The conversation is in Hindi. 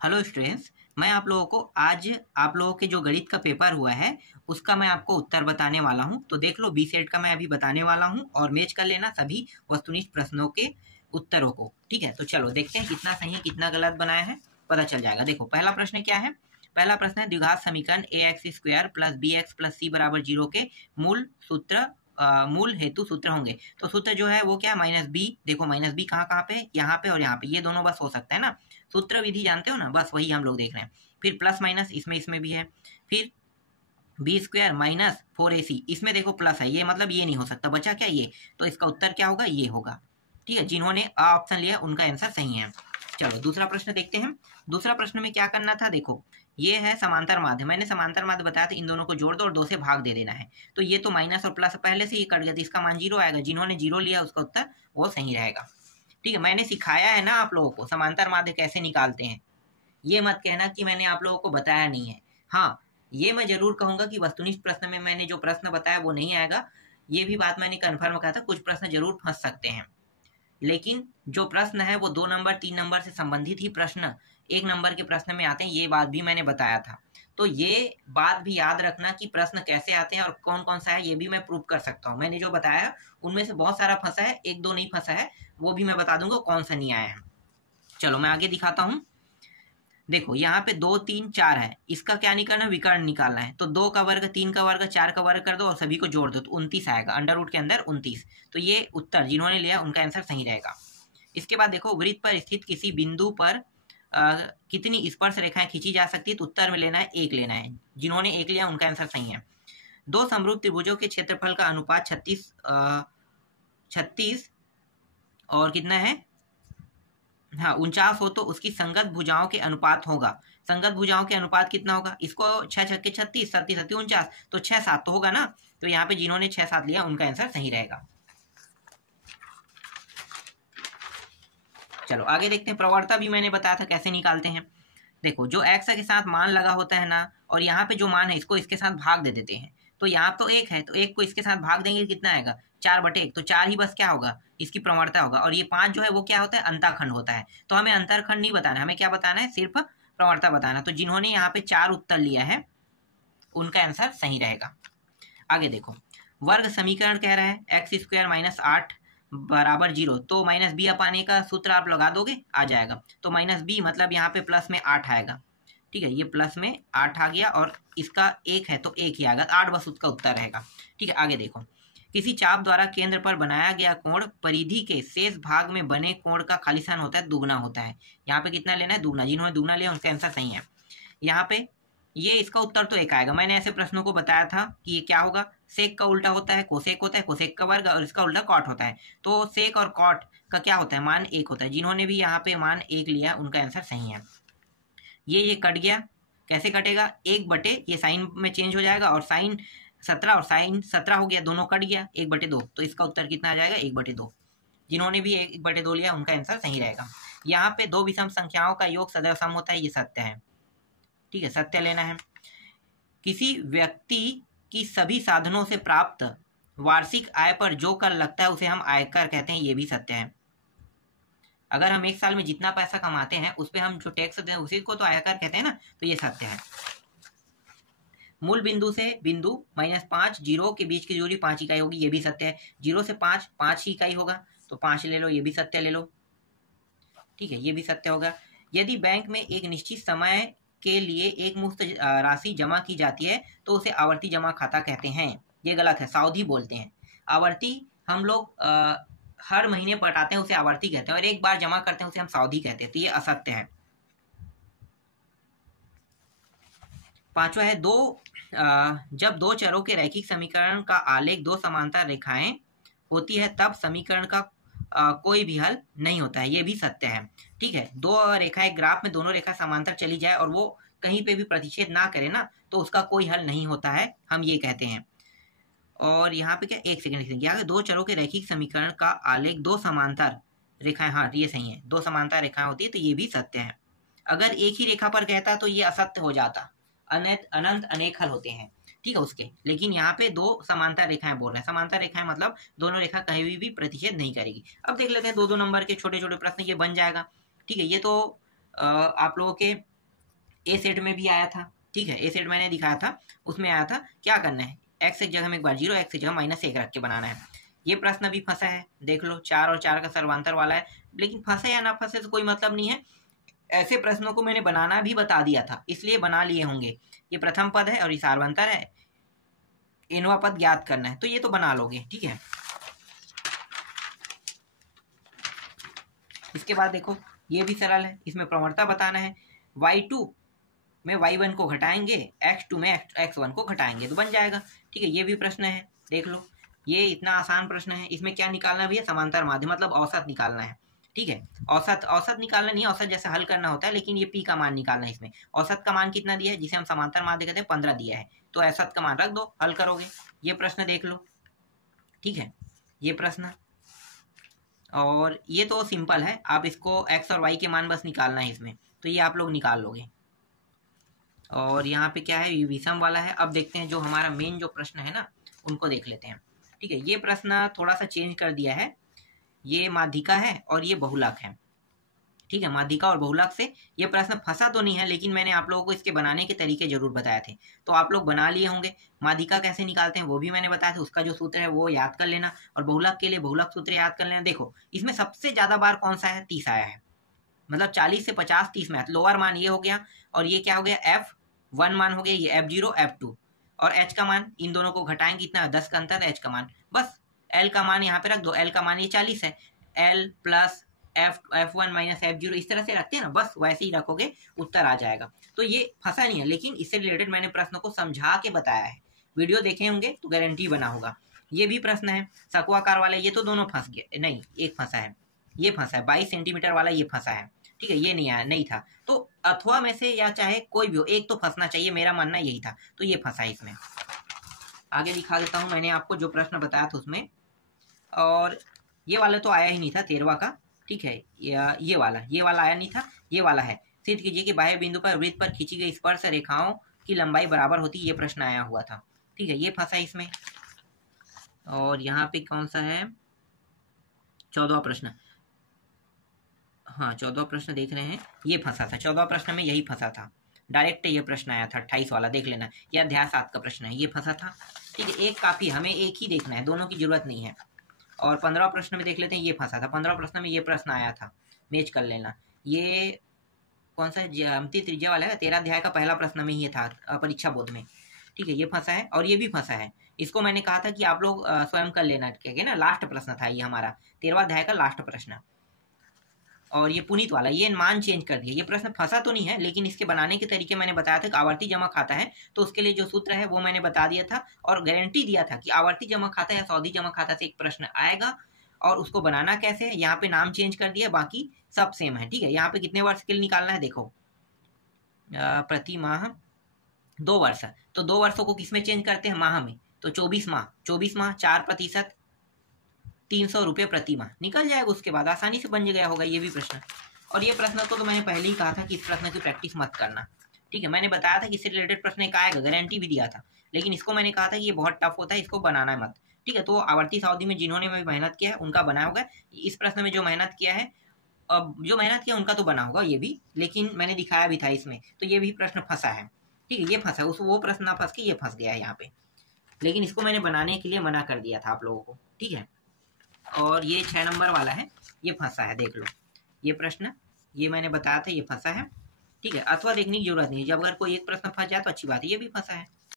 हेलो स्टूडेंट्स, मैं आप लोगों को आज आप लोगों के जो गणित का पेपर हुआ है उसका मैं आपको उत्तर बताने वाला हूं। तो देख लो, बी सेट का मैं अभी बताने वाला हूं और मैच कर लेना सभी वस्तुनिष्ठ प्रश्नों के उत्तरों को। ठीक है, तो चलो देखते हैं कितना सही कितना गलत बनाया है, पता चल जाएगा। देखो पहला प्रश्न क्या है। पहला प्रश्न है द्विघात समीकरण A X square plus B X plus C बराबर 0 के मूल हेतु सूत्र होंगे। तो सूत्र जो है वो क्या है, माइनस बी। देखो माइनस बी कहाँ कहाँ पे, यहाँ पे और यहाँ पे, ये दोनों बस हो सकता है ना। सूत्र विधि जानते हो ना, बस वही हम लोग देख रहे हैं। फिर प्लस माइनस इसमें भी है। फिर बी स्क्वायर माइनस 4ac, इसमें देखो प्लस है, ये मतलब ये नहीं हो सकता, बचा क्या ये। तो इसका उत्तर क्या होगा, ये होगा। ठीक है, जिन्होंने आ ऑप्शन लिया उनका आंसर सही है। चलो दूसरा प्रश्न देखते हैं। दूसरा प्रश्न में क्या करना था, देखो ये है समांतर माध्य। मैंने समांतर माध्य बताया था, इन दोनों को जोड़ दो और 2 से भाग दे देना है। तो ये तो माइनस और प्लस पहले से ही कट गया, तो इसका मान 0 आएगा। जिन्होंने 0 लिया उसका उत्तर वो सही रहेगा। ठीक है, मैंने सिखाया है ना आप लोगों को समांतर माध्य कैसे निकालते हैं। ये मत कहना कि मैंने आप लोगों को बताया नहीं है। हाँ, ये मैं जरूर कहूंगा कि वस्तुनिष्ठ प्रश्न में मैंने जो प्रश्न बताया वो नहीं आएगा। ये भी बात मैंने कन्फर्म कहा था, कुछ प्रश्न जरूर फंस सकते हैं, लेकिन जो प्रश्न है वो 2 नंबर 3 नंबर से संबंधित ही प्रश्न 1 नंबर के प्रश्न में आते हैं। ये बात भी मैंने बताया था। तो ये बात भी याद रखना कि प्रश्न कैसे आते हैं और कौन कौन सा है, ये भी मैं प्रूव कर सकता हूँ। मैंने जो बताया उनमें से बहुत सारा फंसा है, 1-2 नहीं फंसा है, वो भी मैं बता दूंगा कौन सा नहीं आया है। चलो मैं आगे दिखाता हूँ। देखो यहाँ पे 2 3 4 है, इसका क्या निकालना है, विकर्ण निकालना है। तो 2 का वर्ग 3 का वर्ग 4 का वर्ग कर दो और सभी को जोड़ दो तो 29 आएगा, अंडर रूट के अंदर 29। तो ये उत्तर जिन्होंने लिया उनका आंसर सही रहेगा। इसके बाद देखो वृत्त पर स्थित किसी बिंदु पर कितनी स्पर्श रेखाएं खींची जा सकती है। तो उत्तर में लेना है 1 लेना है। जिन्होंने 1 लिया उनका आंसर सही है। 2 समरूप त्रिभुजों के क्षेत्रफल का अनुपात 36 और कितना है, हाँ 49 हो तो उसकी संगत भुजाओं के अनुपात होगा। संगत भुजाओं के अनुपात कितना होगा, इसको 6 छक्के 36, 37 49, तो 6 7 तो होगा ना। तो यहाँ पे जिन्होंने 6 7 लिया उनका आंसर सही रहेगा। चलो आगे देखते हैं। प्रवणता भी मैंने बताया था कैसे निकालते हैं। देखो जो x के साथ मान लगा होता है ना, और यहाँ पे जो मान है इसको इसके साथ भाग दे देते हैं। तो यहाँ तो 1 है, तो 1 को इसके साथ भाग देंगे कितना आएगा, 4/1। तो 4 ही बस क्या होगा, इसकी प्रवणता होगा। और ये 5 जो है वो क्या होता है, अंतःखंड होता है। तो हमें अंतःखंड नहीं बताना, हमें क्या बताना है, सिर्फ प्रवणता बताना। तो जिन्होंने यहाँ पे 4 उत्तर लिया है उनका आंसर सही रहेगा। आगे देखो, वर्ग समीकरण कह रहा है एक्स स्क्वायर माइनस 8 बराबर 0। तो माइनस बी अपाने का सूत्र आप लगा दोगे, आ जाएगा। तो माइनस बी मतलब यहाँ पे प्लस में 8 आएगा। ठीक है, ये प्लस में 8 आ गया और इसका 1 है तो 1 ही आएगा, 8 बस उसका उत्तर रहेगा। ठीक है, आगे देखो, किसी चाप द्वारा केंद्र पर बनाया गया कोण परिधि के शेष भाग में बने कोण का खालिस्तान होता है, दुगना होता है। यहाँ पे कितना लेना है, दुगना। जिन्होंने दुगना लिया उनका आंसर सही है। यहाँ पे ये इसका उत्तर तो 1 आएगा। मैंने ऐसे प्रश्नों को बताया था कि ये क्या होगा, सेक का उल्टा होता है कोसेक होता है, कोसेक का वर्ग, और इसका उल्टा कॉट होता है। तो सेक और कॉट का क्या होता है, मान 1 होता है। जिन्होंने भी यहाँ पे मान 1 लिया उनका आंसर सही है। ये कट गया, कैसे कटेगा, 1/, ये साइन में चेंज हो जाएगा और साइन 17 और साइन 17 हो गया, दोनों कट गया, 1/2। तो इसका उत्तर कितना आ जाएगा, 1/2। जिन्होंने भी 1/2 लिया उनका आंसर सही रहेगा। यहाँ पे 2 विषम संख्याओं का योग सदैव सम होता है, ये सत्य है। ठीक है, सत्य लेना है। किसी व्यक्ति की सभी साधनों से प्राप्त वार्षिक आय पर जो कर लगता है उसे हम आयकर कहते हैं, ये भी सत्य है। अगर हम 1 साल में जितना पैसा कमाते हैं उस पर हम जो टैक्स दें उसी को तो आयकर कहते हैं ना, तो ये सत्य है। मूल बिंदु से बिंदु -5 0 के बीच की दूरी 5 इकाई होगी, ये भी सत्य है। 0 से 5 5 ही इकाई होगा, तो 5 ले लो, ये भी सत्य ले लो। ठीक है, ये भी सत्य होगा। यदि बैंक में एक निश्चित समय के लिए एक मुफ्त राशि जमा की जाती है तो उसे आवर्ती जमा खाता कहते हैं, ये गलत है, सावधि बोलते हैं। आवर्ती हम लोग हर महीने पटाते हैं उसे आवर्ती कहते हैं, और एक बार जमा करते हैं उसे हम सावधि कहते हैं, तो ये असत्य है। 5वां है जब 2 चरों के रैखिक समीकरण का आलेख 2 समांतर रेखाएं होती है तब समीकरण का कोई भी हल नहीं होता है, ये भी सत्य है। ठीक है, 2 रेखाएं ग्राफ में दोनों रेखा समांतर चली जाए और वो कहीं पे भी प्रतिच्छेद ना करे ना, तो उसका कोई हल नहीं होता है, हम ये कहते हैं। और यहाँ पे क्या, 1 सेकंड, यहाँ 2 चरों के रैखिक समीकरण का आलेख 2 समांतर रेखाएं, हाँ ये सही है, 2 समांतर रेखाएं होती है, तो ये भी सत्य है। अगर एक ही रेखा पर कहता तो ये असत्य हो जाता, अनंत अनेक हल होते हैं। ठीक है उसके, लेकिन यहाँ पे 2 समांतर रेखाएं बोल रहे हैं। समांतर रेखाएं मतलब दोनों रेखा कहीं भी प्रतिच्छेद नहीं करेगी। अब देख लेते हैं 2-2 नंबर के छोटे छोटे प्रश्न, ये बन जाएगा। ठीक है, ये तो आप लोगों के ए सेट में भी आया था, ठीक है, ए सेट मैंने दिखाया था, उसमें आया था। क्या करना है, एक्स एक जगह में एक बार 0, एक्स एक जगह -1 रख के बनाना है। ये प्रश्न भी फंसा है, देख लो 4 और 4 का सर्वांतर वाला है, लेकिन फंसे या ना फंसे तो कोई मतलब नहीं है। ऐसे प्रश्नों को मैंने बनाना भी बता दिया था, इसलिए बना लिए होंगे। ये प्रथम पद है और ये सार्वंतर है, इनवा पद ज्ञात करना है, तो ये तो बना लोगे, ठीक है। इसके बाद देखो ये भी सरल है, इसमें प्रवणता बताना है। y2 में y1 को घटाएंगे, x2 में x1 को घटाएंगे, तो बन जाएगा, ठीक है। ये भी प्रश्न है, देख लो, ये इतना आसान प्रश्न है। इसमें क्या निकालना है भैया, समांतर माध्य मतलब औसत निकालना है, ठीक है। औसत निकालना नहीं है, औसत जैसे हल करना होता है, लेकिन ये p का मान निकालना है। इसमें औसत का मान कितना दिया है, जिसे हम समांतर माध्य कहते हैं, 15 दिया है, तो औसत का मान रख दो, हल करोगे। ये प्रश्न देख लो, ठीक है, ये प्रश्न। और ये तो सिंपल है, आप इसको x और y के मान बस निकालना है इसमें, तो ये आप लोग निकाल लोगे। और यहाँ पे क्या है, ये विषम वाला है। अब देखते हैं जो हमारा मेन जो प्रश्न है ना, उनको देख लेते हैं, ठीक है। ये प्रश्न थोड़ा सा चेंज कर दिया है, ये माध्यिका है और ये बहुलक है, ठीक है। माध्यिका और बहुलक से ये प्रश्न फंसा तो नहीं है, लेकिन मैंने आप लोगों को इसके बनाने के तरीके जरूर बताए थे, तो आप लोग बना लिए होंगे। माध्यिका कैसे निकालते हैं वो भी मैंने बताया था, उसका जो सूत्र है वो याद कर लेना, और बहुलक के लिए बहुलक सूत्र याद कर लेना। देखो इसमें सबसे ज्यादा बार कौन सा है, 30 आया है, मतलब 40 से 50 30 में। लोअर मान ये हो गया, और ये क्या हो गया, F1 मान हो गया, ये F0 F2, और H का मान, इन दोनों को घटाएंगे, इतना 10 का अंतर है, H का मान, बस L का मान यहाँ पे रख दो। L का मान ये 40 है, L plus F1 minus F0, इस तरह से रखते हैं ना, बस वैसे ही रखोगे, उत्तर आ जाएगा। तो ये फंसा नहीं है, लेकिन इससे रिलेटेड मैंने प्रश्न को समझा के बताया है, वीडियो देखे होंगे तो गारंटी बना होगा। ये भी प्रश्न है सकुआकार वाला, ये तो दोनों फंस गए, नहीं एक फंसा है, ये फंसा है 22 सेंटीमीटर वाला, ये फंसा है, ठीक है, ये नहीं आया, नहीं था। तो अथवा में से या चाहे कोई भी हो, एक तो फंसना चाहिए, मेरा मानना यही था, तो ये फंसा है इसमें। आगे दिखा देता हूँ, मैंने आपको जो प्रश्न बताया था उसमें, और ये वाला तो आया ही नहीं था 13वां का, ठीक है। ये वाला आया नहीं था, ये वाला है। सिद्ध कीजिए कि बाह्य बिंदु पर वृत्त पर खींची गई स्पर्श रेखाओं की लंबाई बराबर होती है, ये प्रश्न आया हुआ था, ठीक है, ये फंसा इसमें। और यहाँ पे कौन सा है, 14वां प्रश्न, हाँ 14वां प्रश्न देख रहे हैं, ये फंसा था, 14वां प्रश्न में यही फंसा था, डायरेक्ट ये प्रश्न आया था 28 वाला, देख लेना, यह अध्याय 7 का प्रश्न है, ये फंसा था, ठीक है। एक काफी, हमें एक ही देखना है, दोनों की जरूरत नहीं है। और 15वां प्रश्न में देख लेते हैं, ये फंसा था, 15वां प्रश्न में ये प्रश्न आया था, मैच कर लेना। ये कौन सा ज्यामिति त्रिज्या वाला है, 13 अध्याय का पहला प्रश्न में ये था, परीक्षा बोध में, ठीक है, ये फंसा है। और ये भी फंसा है, इसको मैंने कहा था कि आप लोग स्वयं कर लेना, क्या ना, लास्ट प्रश्न था ये हमारा 13वां अध्याय का लास्ट प्रश्न। और ये पुनीत वाला, ये मान चेंज कर दिया, ये प्रश्न फंसा तो नहीं है, लेकिन इसके बनाने के तरीके मैंने बताया था कि आवर्ती जमा खाता है, तो उसके लिए जो सूत्र है वो मैंने बता दिया था, और गारंटी दिया था कि आवर्ती जमा खाता या सौदी जमा खाता से एक प्रश्न आएगा, और उसको बनाना कैसे है, यहाँ पे नाम चेंज कर दिया, बाकी सब सेम है, ठीक है। यहाँ पे कितने वर्ष के लिए निकालना है, देखो प्रति माह 2 वर्ष, तो 2 वर्षों को किसमें चेंज करते हैं, माह में, तो 24 माह, 4% 300 रुपये प्रति माह निकल जाएगा, उसके बाद आसानी से बन गया होगा ये भी प्रश्न। और ये प्रश्न को तो मैंने पहले ही कहा था कि इस प्रश्न की प्रैक्टिस मत करना, ठीक है। मैंने बताया था कि इससे रिलेटेड प्रश्न एक आएगा, गारंटी भी दिया था, लेकिन इसको मैंने कहा था कि ये बहुत टफ होता है, इसको बनाना मत, ठीक है। तो आवर्ती सावधि में जिन्होंने भी मेहनत किया है उनका बना होगा, इस प्रश्न में जो मेहनत किया है, जो मेहनत किया उनका तो बना होगा ये भी, लेकिन मैंने दिखाया भी था इसमें, तो ये भी प्रश्न फंसा है, ठीक है, ये फंसा है, वो प्रश्न ना फंस के ये फंस गया है यहाँ पे, लेकिन इसको मैंने बनाने के लिए मना कर दिया था आप लोगों को, ठीक है। और ये 6 नंबर वाला है, ये फंसा है, देख लो ये प्रश्न, ये मैंने बताया था ये फंसा है, ठीक है। अथवा देखने की जरूरत नहीं है, जब अगर कोई एक प्रश्न फंस जाए तो अच्छी बात है, ये भी फंसा है।